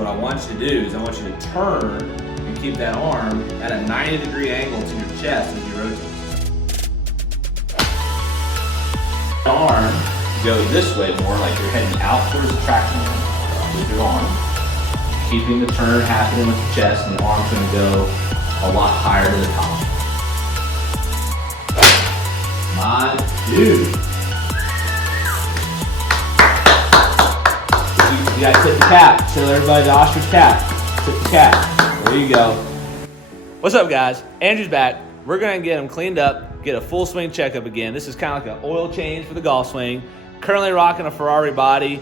what I want you to do is I want you to turn and keep that arm at a 90-degree angle to your chest as you rotate. Arm go this way more, like you're heading out towards the TrackMan with your arm. Keeping the turn happening with your chest, and the arm's gonna go a lot higher to the top. My dude. You gotta tip the cap. Show everybody the ostrich cap. Tip the cap. There you go. What's up, guys? Andrew's back. We're gonna get him cleaned up, get a full swing checkup again. This is kind of like an oil change for the golf swing. Currently rocking a Ferrari body,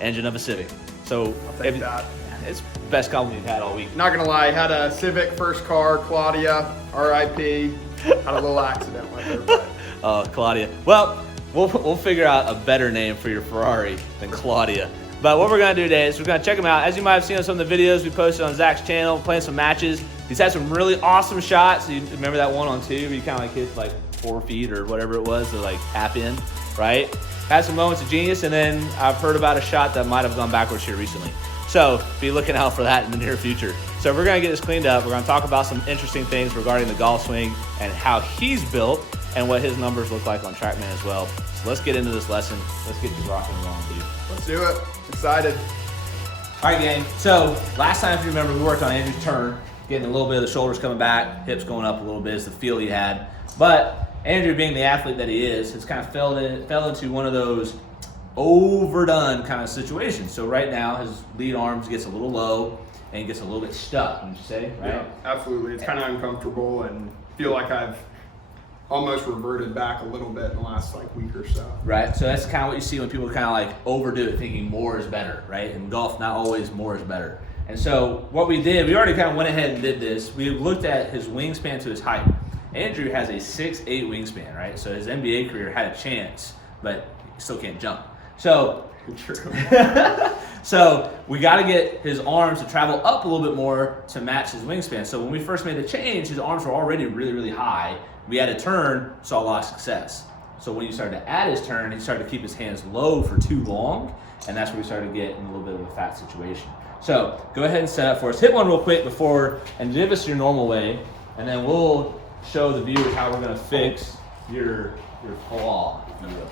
engine of a Civic. So I'll take that. It's the best compliment you've had all week. Not gonna lie, had a Civic first car, Claudia, RIP. Had a little accident with her. But. Claudia. Well, we'll figure out a better name for your Ferrari than Claudia. But what we're gonna do today is we're gonna check him out. As you might have seen on some of the videos we posted on Zach's channel, playing some matches. He's had some really awesome shots. You remember that one on two where you kind of like hit like 4 feet or whatever it was to like tap in, right? Had some moments of genius, and then I've heard about a shot that might have gone backwards here recently. So be looking out for that in the near future. So we're gonna get this cleaned up. We're gonna talk about some interesting things regarding the golf swing and how he's built and what his numbers look like on TrackMan as well. So let's get into this lesson. Let's get you rocking and rolling, dude. Let's do it. Excited. All right, gang. So last time, if you remember, we worked on Andrew's turn, getting a little bit of the shoulders coming back, hips going up a little bit is the feel he had. But Andrew, being the athlete that he is, has kind of fell into one of those overdone kind of situations. So right now, his lead arms gets a little low and he gets a little bit stuck, would you say, right? Yeah, absolutely. It's kind of uncomfortable and feel like I've almost reverted back a little bit in the last like week or so. Right, so that's kind of what you see when people kind of like overdo it, thinking more is better, right? In golf, not always more is better. And so what we did, we already kind of went ahead and did this. We looked at his wingspan to his height. Andrew has a 6'8" wingspan, right? So his NBA career had a chance, but he still can't jump. So, True. so we got to get his arms to travel up a little bit more to match his wingspan. So when we first made the change, his arms were already really, really high. We had a turn, saw a lot of success. So when you started to add his turn, he started to keep his hands low for too long, and that's where we started to get in a little bit of a fat situation. So go ahead and set up for us. Hit one real quick before, and give us your normal way, and then we'll show the viewers how we're gonna fix your flaw, if you will.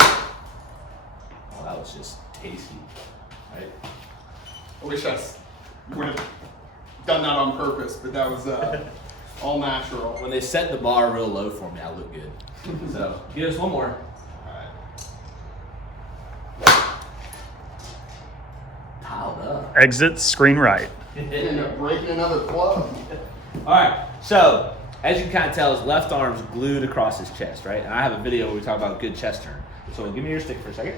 Oh, that was just tasty, right? I wish I would have done that on purpose, but that was all natural. When they set the bar real low for me, I look good. So give us one more. Piled up. Exit screen right. End up breaking another club. All right, so as you can kind of tell, his left arm's glued across his chest, right? And I have a video where we talk about good chest turn. So give me your stick for a second.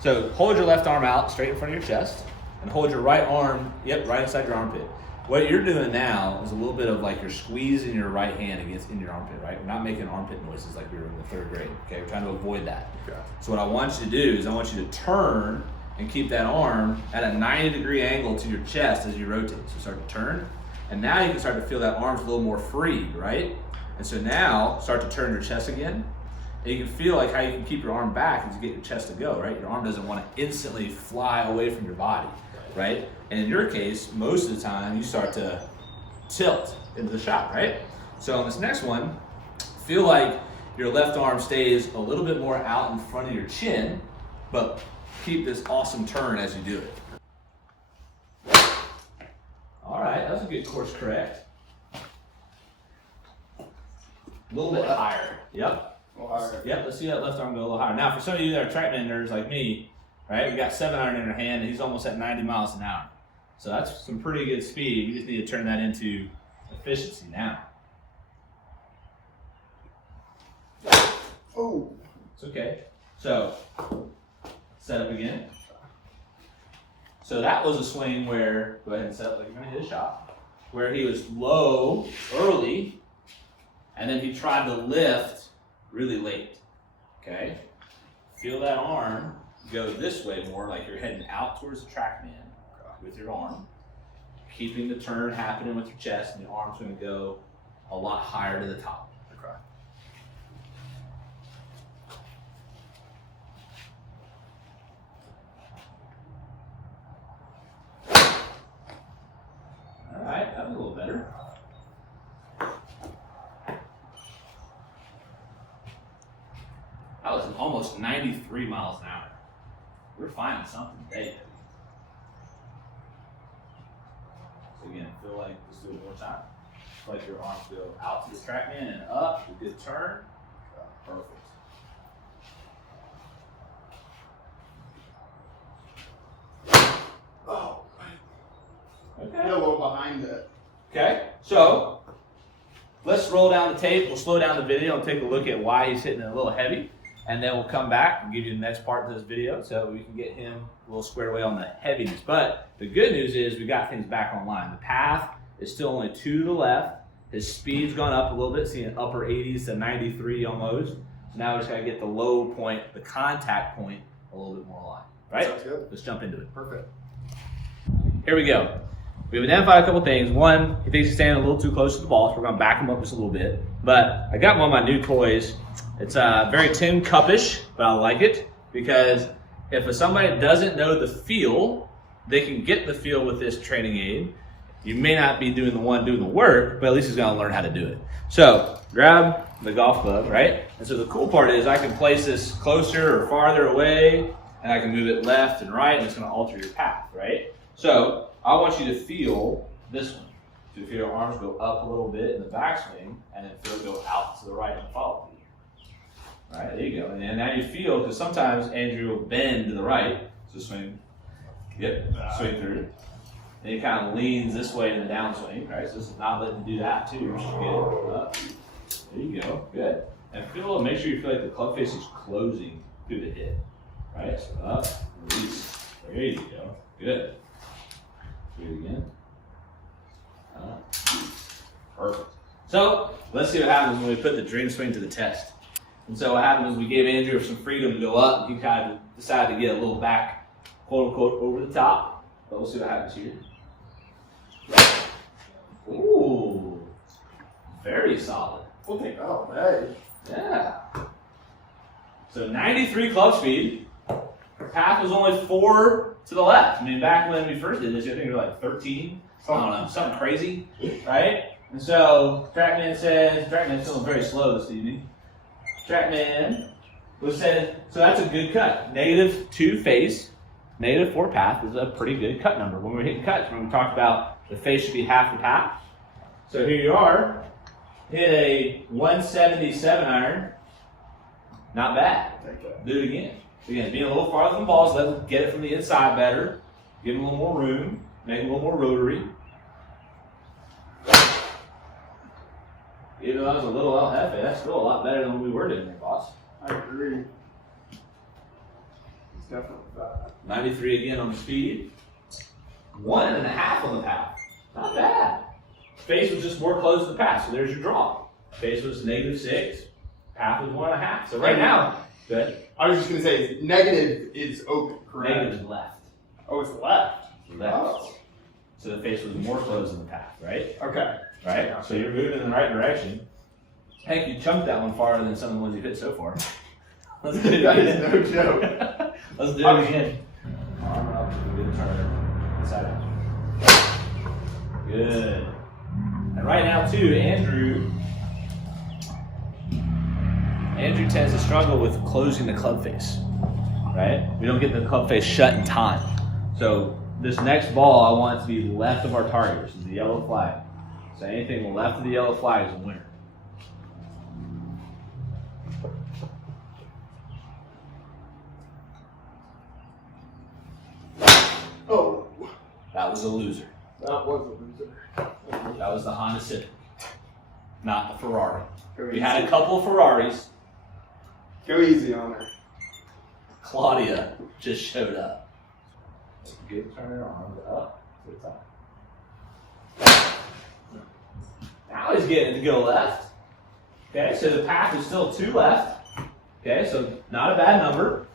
So hold your left arm out straight in front of your chest and hold your right arm, right inside your armpit. What you're doing now is a little bit of like you're squeezing your right hand against in your armpit, right? We're not making armpit noises like we were in the 3rd grade, okay? We're trying to avoid that. Okay. So what I want you to do is I want you to turn and keep that arm at a 90-degree angle to your chest as you rotate. So start to turn, and now you can start to feel that arm's a little more free, right? And so now start to turn your chest again, and you can feel like how you can keep your arm back as you get your chest to go, right? Your arm doesn't want to instantly fly away from your body, right? And in your case, most of the time you start to tilt into the shot, right? So on this next one, feel like your left arm stays a little bit more out in front of your chin, but keep this awesome turn as you do it. All right, that was a good course correct. A little bit higher. Yep. Yep, let's see that left arm go a little higher. Now, for some of you that are TrackMan nerds like me, right, we got 7 iron in our hand, and he's almost at 90 miles an hour. So that's some pretty good speed. We just need to turn that into efficiency now. Oh. It's okay. So, set up again. So that was a swing where, go ahead and set up like you're gonna hit a shot, where he was low early, and then he tried to lift really late, okay? Feel that arm go this way more, like you're heading out towards the TrackMan with your arm, keeping the turn happening with your chest, and the arm's gonna go a lot higher to the top. Okay. That was almost 93 miles an hour. We're finding something today. So again, feel like, let's do it one more time. Feel like your arms go out to the TrackMan and up, a good turn. Perfect. Oh, Okay. a little behind it. Okay, so let's roll down the tape. We'll slow down the video and take a look at why he's hitting it a little heavy. And then we'll come back and give you the next part of this video so we can get him a little squared away on the heaviness. But the good news is we got things back online. The path is still only 2 to the left. His speed's gone up a little bit, seeing upper 80s to 93 almost. So now we just gotta get the low point, the contact point, a little bit more aligned. Right? Sounds good. Let's jump into it. Perfect. Here we go. We've identified a couple things. One, he thinks he's standing a little too close to the ball, so we're gonna back him up just a little bit. But I got one of my new toys. It's very Tin Cup-ish, but I like it because if somebody doesn't know the feel, they can get the feel with this training aid. You may not be doing the one doing the work, but at least he's gonna learn how to do it. So grab the golf club, right? And so the cool part is I can place this closer or farther away, and I can move it left and right, and it's gonna alter your path, right? So I want you to feel this one. So you feel your arms go up a little bit in the backswing, and then feel it go out to the right and follow you. All right, there you go. And then now you feel, because sometimes Andrew will bend to the right, so swing, swing through. Then he kind of leans this way in the downswing, right? So this is not letting you do that too, which is good. Up. There you go, good. And feel, make sure you feel like the club face is closing through the hit, right? So up, release. There you go, good. Do it again. Perfect. So let's see what happens when we put the dream swing to the test. And so what happened is we gave Andrew some freedom to go up. He kind of decided to get a little back, quote unquote, over the top. But we'll see what happens here. Ooh, very solid. Okay. Oh, hey. Yeah. So 93 club speed. Path was only 4 to the left. I mean, back when we first did this, I think we were like 13. I don't know, something crazy, right? And so TrackMan says, TrackMan's feeling very slow this evening. TrackMan was saying, so that's a good cut. -2 face, -4 path is a pretty good cut number. When we're hitting cuts, when we talked about the face should be half the path. So here you are, hit a 177 iron. Not bad. Do it again. Again, being a little farther from the ball, so let's get it from the inside better. Give him a little more room. Make it a little more rotary. Even though that was a little LF, that's still a lot better than what we were doing there, boss. I agree. It's definitely bad. 93 again on the speed. 1.5 on the path. Not bad. Face was just more close to the path, so there's your draw. Face was -6. Path was 1.5. So right now, good. I was just going to say, negative is open, correct? Negative is left. Oh, it's left. Left. Oh. So the face was more closed than the path, right? Okay. Right? Yeah. So you're moving in the right direction. Heck, you chunked that one farther than some of the ones you hit so far. Let's do it That again. is no joke. Let's do it again. Arm up, good turn. Inside out. Good. And right now too, Andrew tends to struggle with closing the club face. Right? We don't get the club face shut in time. So this next ball, I want it to be left of our target, which is the yellow flag. So anything left of the yellow flag is a winner. Oh, That was a loser. that was a loser. That was the Honda Civic, not the Ferrari. Go We easy. had a couple of Ferraris. Go easy on her. Claudia just showed up. Good turn her arms up to the top. Now he's getting it to go left. Okay, so the path is still 2 left. Okay, so not a bad number.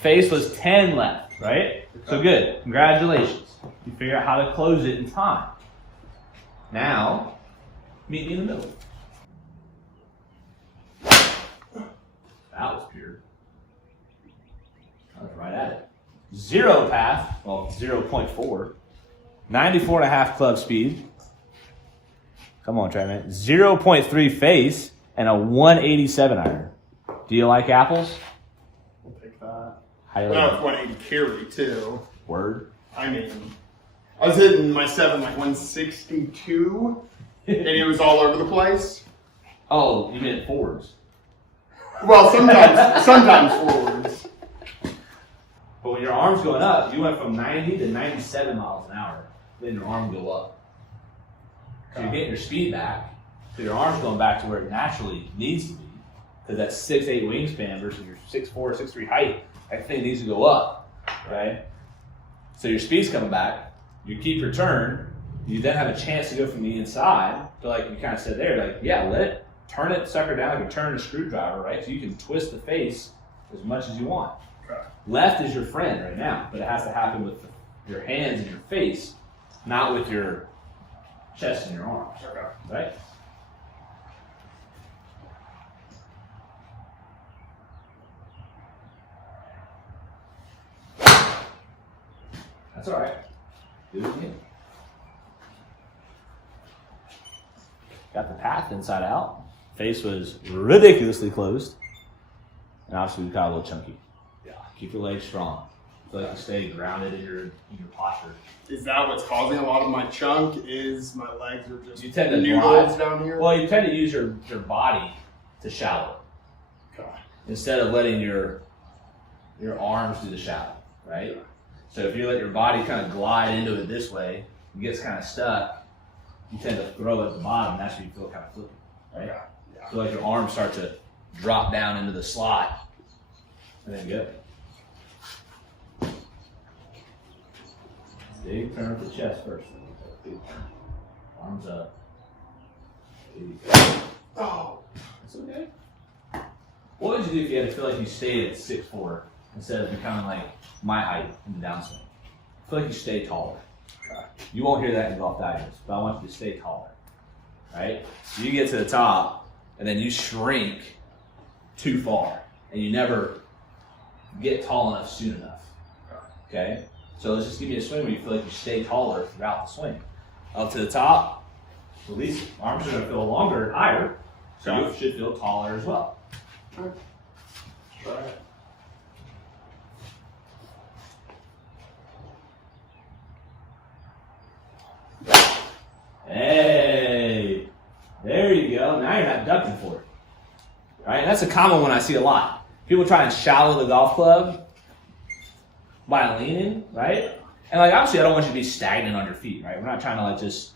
Face was 10 left, right? So good. Congratulations. You figure out how to close it in time. Now, meet me in the middle. That was pure. I was right at it. 0 path, well, 0.4. 94.5 club speed. Come on, TrackMan. 0.3 face and a 187 iron. Do you like apples? We'll take that. Highly. That was 180 carry too. Word. I mean, I was hitting my 7 like 162, and it was all over the place. Oh, you meant forwards. Well, sometimes forwards. But when your arm's going up, you went from 90 to 97 miles an hour. Then your arm go up. So you're getting your speed back. So your arm's going back to where it naturally needs to be. Because that 6'8" wingspan versus your 6'4", 6'3" height, that thing needs to go up, right? So your speed's coming back. You keep your turn. You then have a chance to go from the inside. So like you kind of said there, like, yeah, let it, turn it sucker down like you're turning a screwdriver, right? So you can twist the face as much as you want. Okay. Left is your friend right now, but it has to happen with your hands and your face, not with your chest and your arms, Okay. right? That's all right. Do it again. Got the path inside out. Face was ridiculously closed. And obviously we got a little chunky. Yeah. Keep your legs strong. So like you stay grounded in your posture. Is that what's causing a lot of my chunk? Is my legs are just You tend to noodles glide. down here? Well, you tend to use your body to shallow Okay. instead of letting your arms do the shallow, right? So if you let your body kind of glide into it this way, it gets kind of stuck, you tend to throw at the bottom, and that's where you feel kind of flippy, right? Yeah. So like your arms start to drop down into the slot, and then go. Big turn of the chest first. Big turn. Arms up. Oh. That's okay. What would you do if you had to feel like you stayed at 6'4" instead of becoming like my height in the downswing? I feel like you stay taller. You won't hear that in golf digest, but I want you to stay taller. Right? So you get to the top, and then you shrink too far, and you never get tall enough soon enough. Okay? So let's just give me a swing where you feel like you stay taller throughout the swing. Up to the top, release it. Arms are going to feel longer and higher, so you should feel taller as well. Okay. Try it. Hey, there you go. Now you're not ducking for it. All right, that's a common one I see a lot. People try and shallow the golf club by leaning, right? And like obviously I don't want you to be stagnant on your feet, right? We're not trying to like just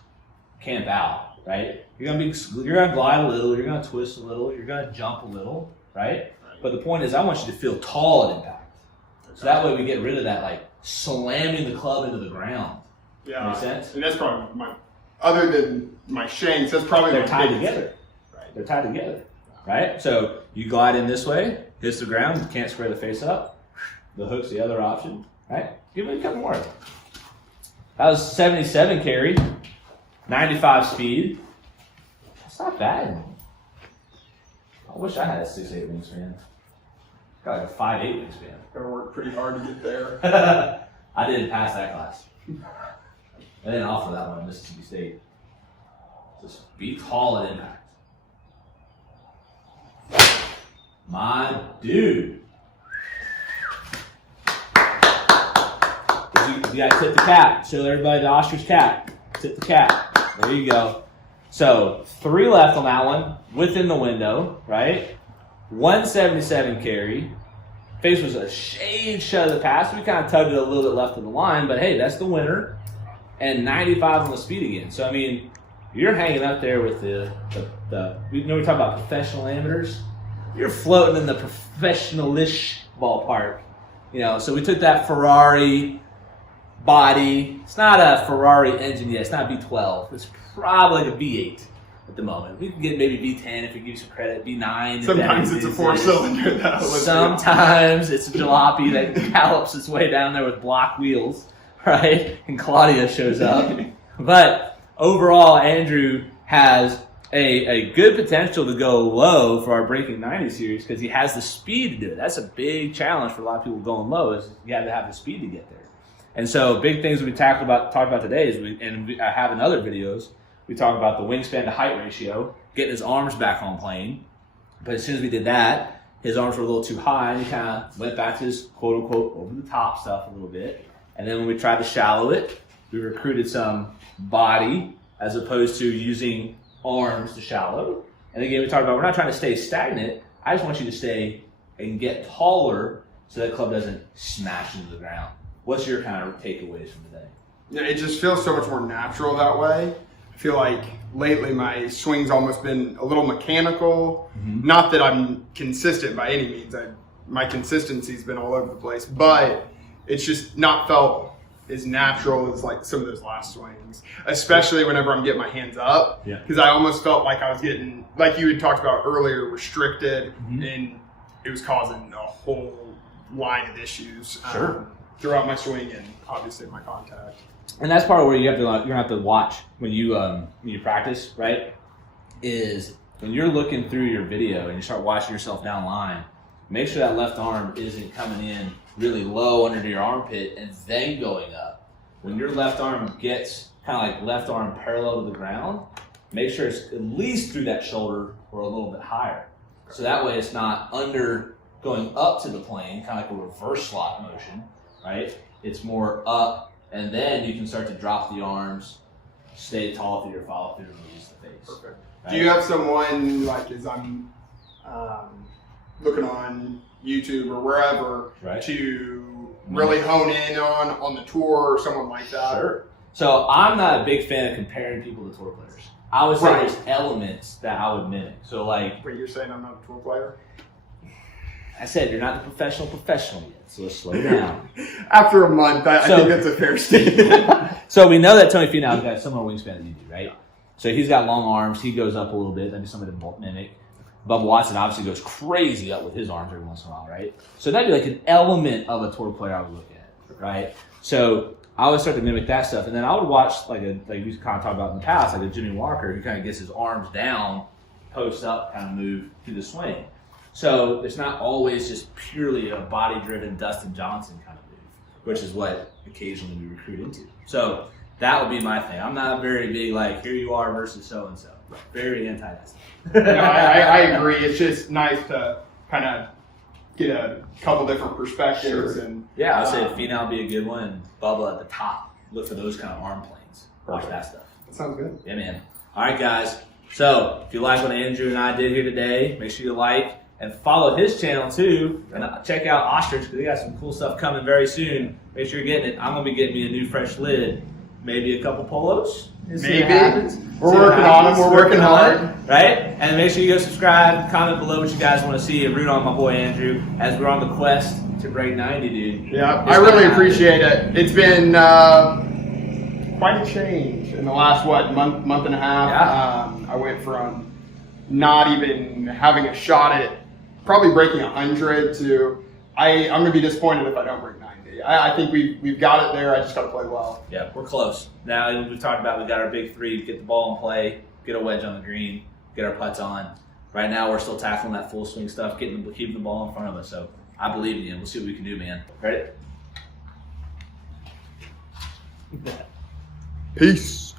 camp out, right? You're gonna glide a little, you're gonna twist a little, you're gonna jump a little, right? But the point is I want you to feel tall at impact. So that way we get rid of that like slamming the club into the ground. Yeah. Make sense? And that's probably my, other than my shanks, that's probably They're my tied biggest together. thing. Right. They're tied together, right? So you glide in this way, hits the ground, you can't square the face up. The hook's the other option, right? Give it a couple more. That was 77 carry, 95 speed. That's not bad. I wish I had a 6'8" wingspan. Got like a 5'8" wingspan. Gotta work pretty hard to get there. I didn't pass that class. I didn't offer that one at Mississippi State. Just be tall at impact. My dude. You guys tip the cap. Show everybody the ostrich cap. Tip the cap. There you go. So 3 left on that one, within the window, right? 177 carry. Face was a shade shut of the pass. We kind of tugged it a little bit left of the line, but hey, that's the winner. And 95 on the speed again. So I mean, you're hanging up there with the we talk about professional amateurs. You're floating in the professional-ish ballpark. You know, so we took that Ferrari body. It's not a Ferrari engine yet. It's not V12. It's probably like a V8 at the moment. We can get maybe V10 if we give you some credit. V9. Sometimes it's a 4-cylinder though. Sometimes it's a jalopy that gallops its way down there with block wheels, right? And Claudia shows up. But overall, Andrew has a good potential to go low for our Breaking 90 series because he has the speed to do it. That's a big challenge for a lot of people going low is you have to have the speed to get there. And so big things we talked about today is I have in other videos, we talk about the wingspan to height ratio, getting his arms back on plane. But as soon as we did that, his arms were a little too high, and he kind of went back to his quote unquote over the top stuff a little bit. And then when we tried to shallow it, we recruited some body as opposed to using arms to shallow. And again, we talked about we're not trying to stay stagnant. I just want you to stay and get taller so that club doesn't smash into the ground. What's your kind of takeaways from today? Yeah, it just feels so much more natural that way. I feel like lately my swing's almost been a little mechanical. Not that I'm consistent by any means. My consistency's been all over the place, but it's just not felt as natural as like some of those last swings, especially whenever I'm getting my hands up. Because I almost felt like I was getting, like you had talked about earlier, restricted, and it was causing a whole line of issues throughout my swing and obviously my contact. And that's part of where you're gonna have to watch when you practice, right? Is when you're looking through your video and you start watching yourself down line, make sure that left arm isn't coming in really low under your armpit and then going up. When your left arm gets kind of like left arm parallel to the ground, make sure it's at least through that shoulder or a little bit higher. So that way it's not under going up to the plane, kind of like a reverse slot motion, right? It's more up, and then you can start to drop the arms, stay tall through your follow through, and release the face. Perfect. Right? Do you have someone, like as I'm looking on YouTube or wherever, to really hone in on the tour or someone like that? Sure. So I'm not a big fan of comparing people to tour players. I would say there's elements that I would mimic. So like, Wait, you're saying I'm not a tour player? I said, you're not the professional yet, so let's slow down. After a month, I think that's a fair statement. So we know that Tony Finau's got a similar wingspan that you do, right? So he's got long arms. He goes up a little bit. That'd be something to mimic. Bubba Watson obviously goes crazy up with his arms every once in a while, right? So that'd be like an element of a tour player I would look at, right? So I would start to mimic that stuff, and then I would watch like we kind of talked about in the past, like a Jimmy Walker who kind of gets his arms down, post up, kind of move through the swing. So it's not always just purely a body-driven Dustin Johnson kind of move, which is what occasionally we recruit into. So that would be my thing. I'm not very big like, here you are versus so-and-so. Very anti-that stuff. No, I agree. It's just nice to kind of get a couple different perspectives. And yeah, I'd say Finau would be a good one, and Bubba at the top. Look for those kind of arm planes. Watch that stuff. That sounds good. Yeah, man. All right, guys. So if you like what Andrew and I did here today, make sure you like and follow his channel too, and check out Ostrich because they got some cool stuff coming very soon. Make sure you're getting it. I'm gonna be getting me a new fresh lid, maybe a couple polos. Maybe. We're working on them. We're working hard. Right? And make sure you go subscribe, comment below what you guys want to see, and root on my boy Andrew as we're on the quest to break 90, dude. Yeah, I really appreciate it. It's been quite a change in the last, month and a half. Yeah. I went from not even having a shot at probably breaking 100 to I'm going to be disappointed if I don't break 90. I think we've got it there. I just got to play well. Yeah, we're close. Now, we've talked about we got our big three, get the ball in play, get a wedge on the green, get our putts on. Right now, we're still tackling that full swing stuff, keeping the ball in front of us. So I believe in you. We'll see what we can do, man. Ready? Peace.